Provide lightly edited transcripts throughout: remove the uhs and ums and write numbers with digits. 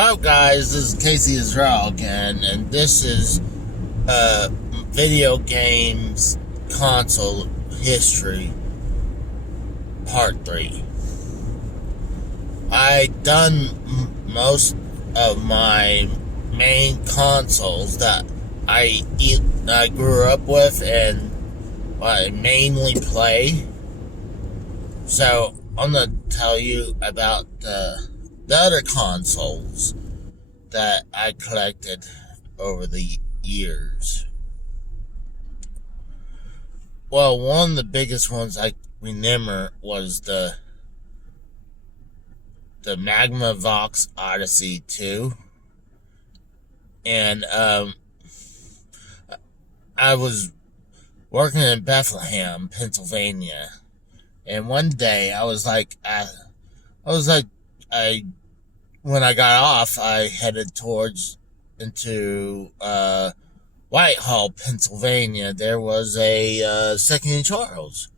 Well, guys, this is Casey Israel again, and this is video games console history part 3. I done most of my main consoles that I grew up with and I mainly play. So I'm gonna tell you about the other consoles that I collected over the years. Well, one of the biggest ones I remember was the Magnavox Odyssey 2. And I was working in Bethlehem, Pennsylvania. And one day when I got off, I headed into Whitehall, Pennsylvania. There was a Second and Charles.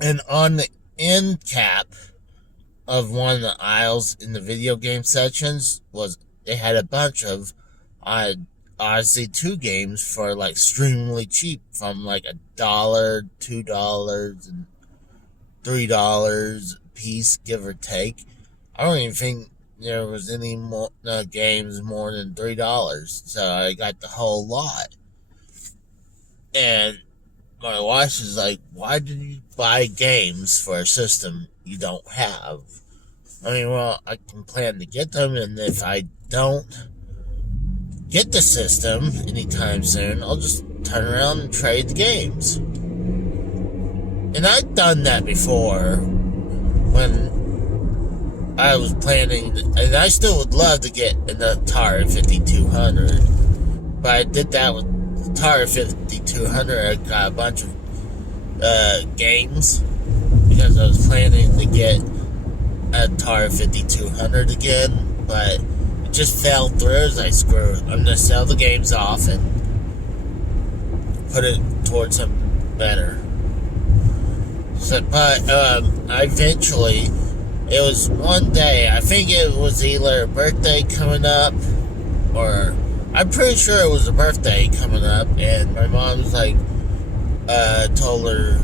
And on the end cap of one of the aisles in the video game sections they had a bunch of Odyssey 2 games for like extremely cheap, from like $1, $2, and $3 a piece, give or take. I don't even think there was any more games more than $3, so I got the whole lot. And my wife is like, "Why did you buy games for a system you don't have?" I mean, well, I can plan to get them, and if I don't get the system anytime soon, I'll just turn around and trade the games. And I've done that before when I was planning, and I still would love to get an Atari 5200, but I did that with Atari 5200. I got a bunch of games because I was planning to get Atari 5200 again, but it just fell through. I was like, screw it, I'm gonna sell the games off and put it towards something better. So, but I eventually, it was one day, I think it was either a birthday coming up, or I'm pretty sure it was a birthday coming up, and my mom was like, told her,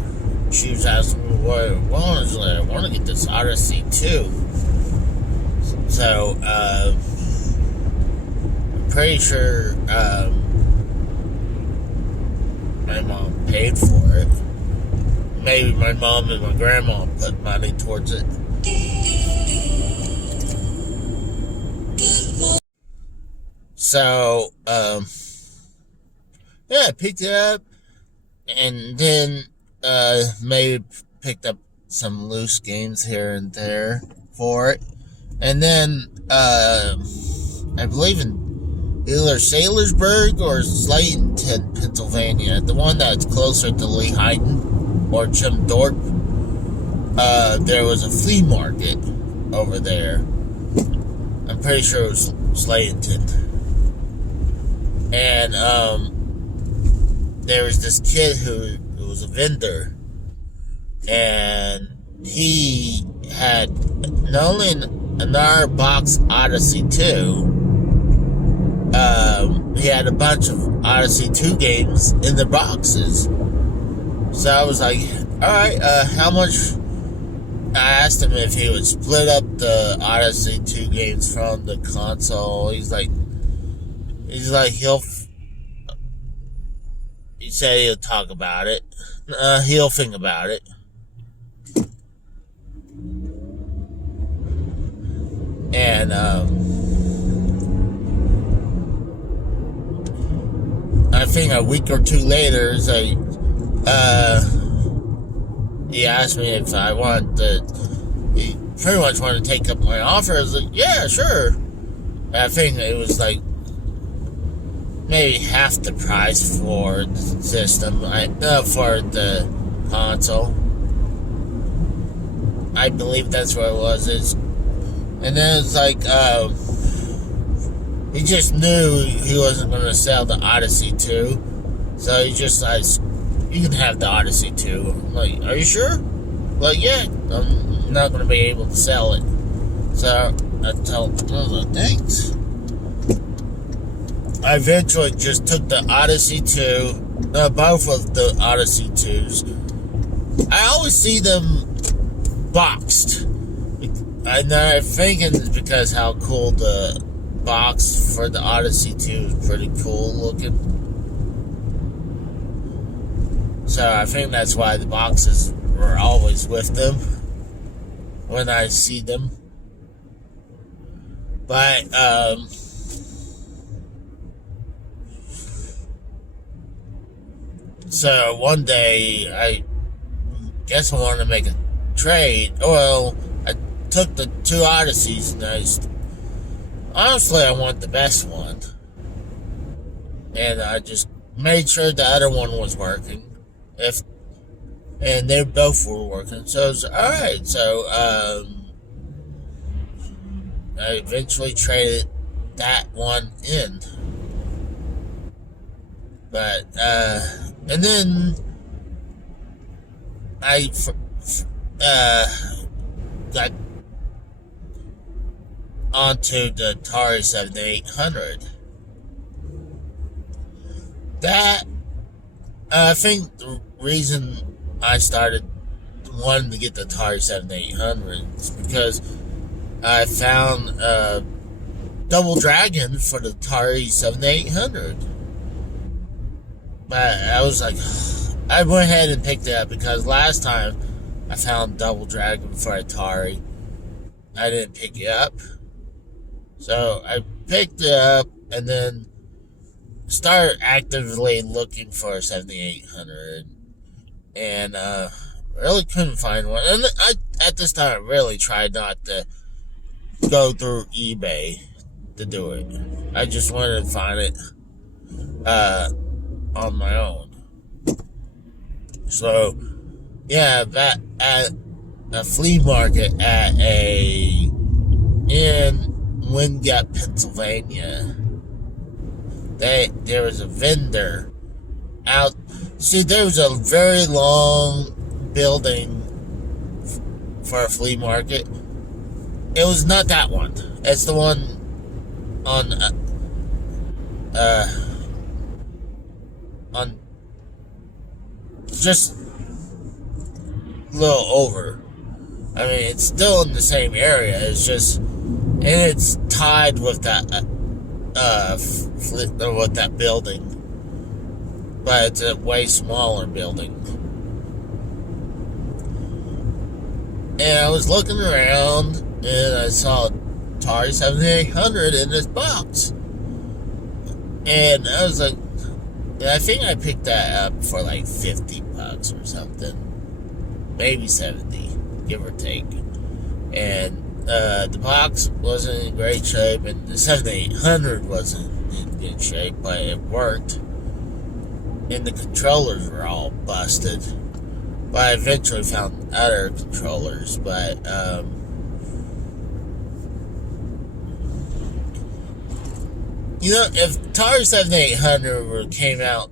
she was asking me what I wanted. I want to get this Odyssey 2. So, I'm pretty sure my mom paid for it. Maybe my mom and my grandma put money towards it. So, yeah, I picked it up, and then maybe picked up some loose games here and there for it. And then I believe in either Saylorsburg or Slayton, Pennsylvania, the one that's closer to Lehighton or Jim Dorp, there was a flea market over there. I'm pretty sure it was Slayton. And there was this kid who was a vendor, and he had not only another box Odyssey 2, he had a bunch of Odyssey 2 games in the boxes. So I was like, alright, how much? I asked him if he would split up the Odyssey 2 games from the console. He said he'll talk about it. He'll think about it. And, I think a week or two later, it's like, he asked me if I wanted he pretty much wanted to take up my offer. I was like, yeah, sure. And I think it was like maybe half the price for the system, for the console. I believe that's what it was. And then it's like, he just knew he wasn't going to sell the Odyssey 2. So he just like, you can have the Odyssey 2. I'm like, are you sure? Like, yeah, I'm not going to be able to sell it. So thanks. I eventually just took the Odyssey 2, both of the Odyssey 2s. I always see them boxed. And I'm thinking it's because how cool the box for the Odyssey 2 is pretty cool looking. So I think that's why the boxes were always with them when I see them. But, so one day, I guess I wanted to make a trade. Well, I took the two Odysseys and honestly, I want the best one. And I just made sure the other one was working. And they both were working. So it was alright. So, I eventually traded that one in. But, and then I got onto the Atari 7800. That, I think the reason I started wanting to get the Atari 7800 is because I found Double Dragon for the Atari 7800. But I was like, I went ahead and picked it up because last time I found Double Dragon for Atari, I didn't pick it up. So I picked it up and then started actively looking for a 7800 and really couldn't find one. And at this time, I really tried not to go through eBay to do it. I just wanted to find it on my own. So, yeah, that at a flea market in Wingate, Pennsylvania, there was a vendor out. See, there was a very long building for a flea market. It was not that one. It's the one on just a little over. I mean, it's still in the same area. It's just, and it's tied with that with that building, but it's a way smaller building. And I was looking around, and I saw Atari 7800 in this box, and I was like, I think I picked that up for like $50 or something, maybe 70, give or take. And the box wasn't in great shape, and the 7800 wasn't in good shape, but it worked. And the controllers were all busted. But I eventually found other controllers, but you know, if Atari 7800 came out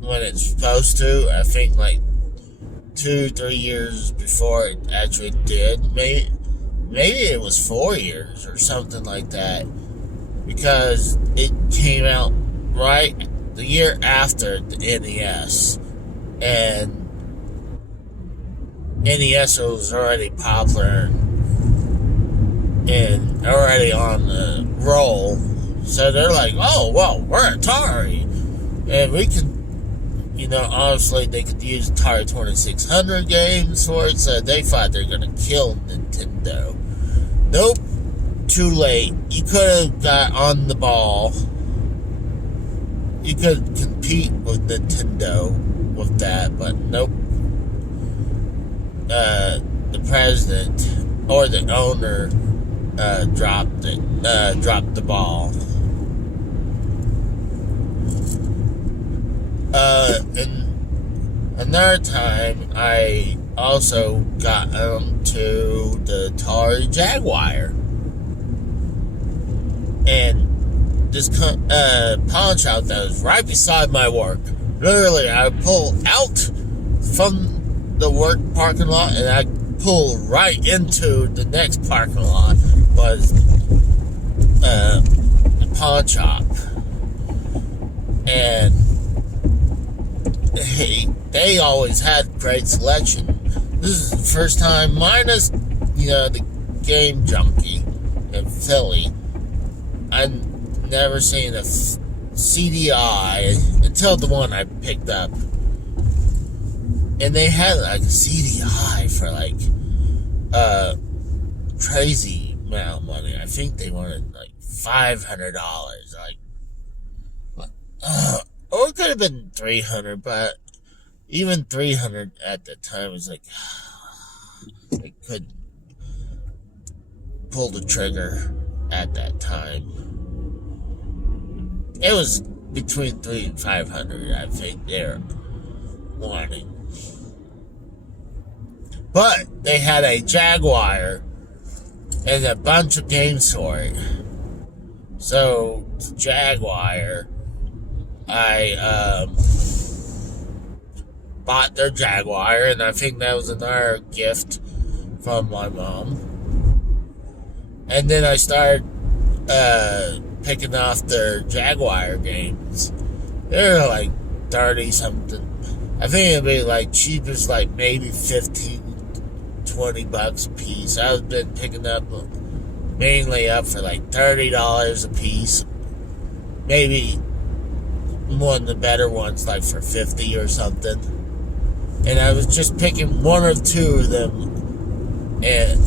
when it's supposed to, I think like 2-3 years before it actually did, maybe it was 4 years or something like that, because it came out right the year after the NES, and NES was already popular and already on the roll. So they're like, oh, well, we're Atari. And we can, you know, honestly, they could use Atari 2600 games for it. So they thought they're going to kill Nintendo. Nope. Too late. You could have got on the ball. You could compete with Nintendo with that, but nope. The president or the owner dropped the ball. And another time, I also got to the Atari Jaguar, and this pawn shop that was right beside my work. Literally, I pulled out from the work parking lot, and I pulled right into the next parking lot. was a pawn shop, and they always had great selection. This is the first time, minus the Game Junkie in Philly, I'd never seen a CDI until the one I picked up. And they had like a CDI for like crazy amount of money. I think they wanted like $500. Like, or it could have been $300, but even $300 at the time was like, they couldn't pull the trigger at that time. It was between $300 and $500, I think they're wanting. But they had a Jaguar and a bunch of games for it. So, the Jaguar, I bought their Jaguar, and I think that was another gift from my mom. And then I started picking off their Jaguar games. They're like 30 something. I think it'd be like cheapest, like maybe $15-20 a piece. I've been picking up mainly up for like $30 a piece. Maybe one of the better ones like for $50 or something. And I was just picking one or two of them, and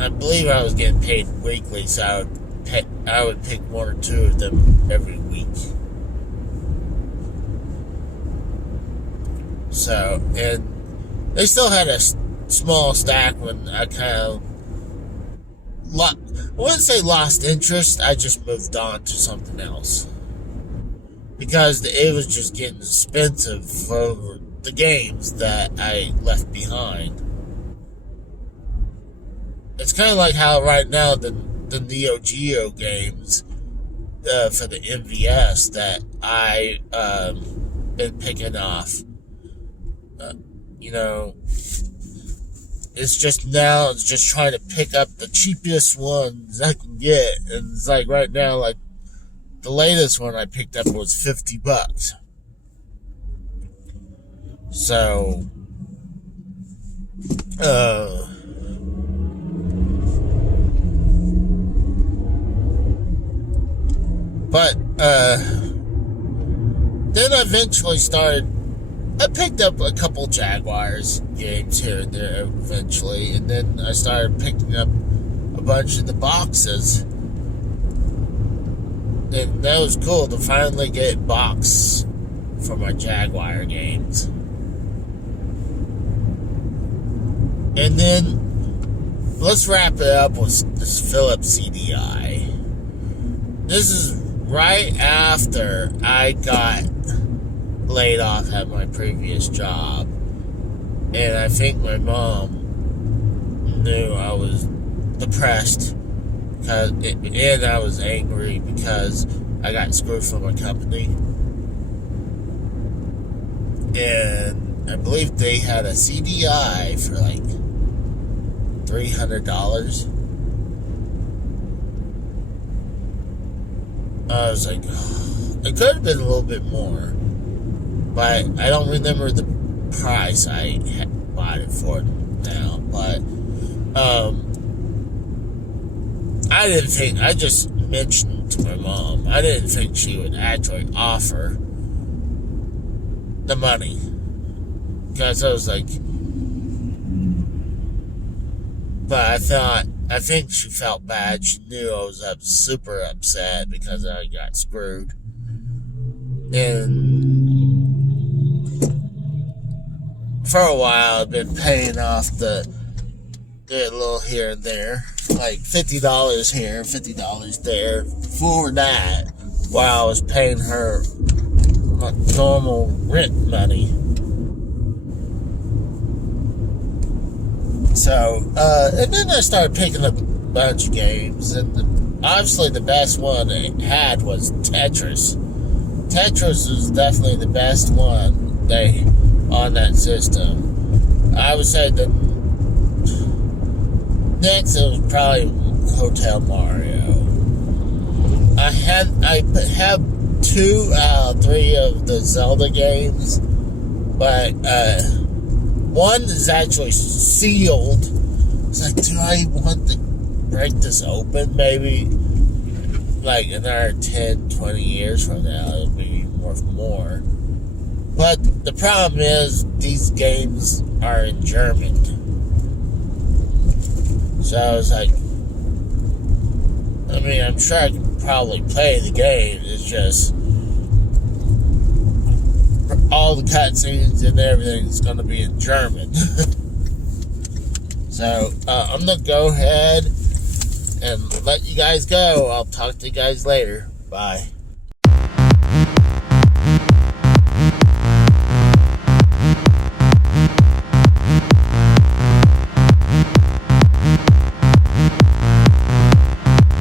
I believe I was getting paid weekly, so I would pick one or two of them every week. So, and they still had a small stack when I kind of, I wouldn't say lost interest, I just moved on to something else. Because it was just getting expensive for the games that I left behind. It's kind of like how right now the Neo Geo games for the MVS that I been picking off. It's just now, it's just trying to pick up the cheapest ones I can get. And it's like right now, like the latest one I picked up was $50. So, but, then I eventually I picked up a couple Jaguars games here and there eventually, and then I started picking up a bunch of the boxes. And that was cool to finally get a box for my Jaguar games. And then, let's wrap it up with this Phillips Cdi. This is right after I got laid off at my previous job. And I think my mom knew I was depressed. And I was angry because I got screwed from my company. And I believe they had a CDI for like $300. I was like, it could have been a little bit more, but I don't remember the price I had bought it for now. But I just mentioned to my mom, I didn't think she would actually offer the money, because I was like, but I think she felt bad. She knew I was super upset because I got screwed. And for a while, I've been paying off the little here and there, like $50 here, $50 there, for that, while I was paying her normal rent money. So, and then I started picking up a bunch of games, and obviously the best one I had was Tetris. Tetris was definitely the best one on that system. I would say Next, it was probably Hotel Mario. I have 2 out of 3 of the Zelda games, but one is actually sealed. It's like, do I want to break this open? Maybe like another 10, 20 years from now, it'll be worth more. But the problem is, these games are in German. So I was like, I mean, I'm sure I can probably play the game. It's just all the cutscenes and everything is going to be in German. So I'm going to go ahead and let you guys go. I'll talk to you guys later. Bye.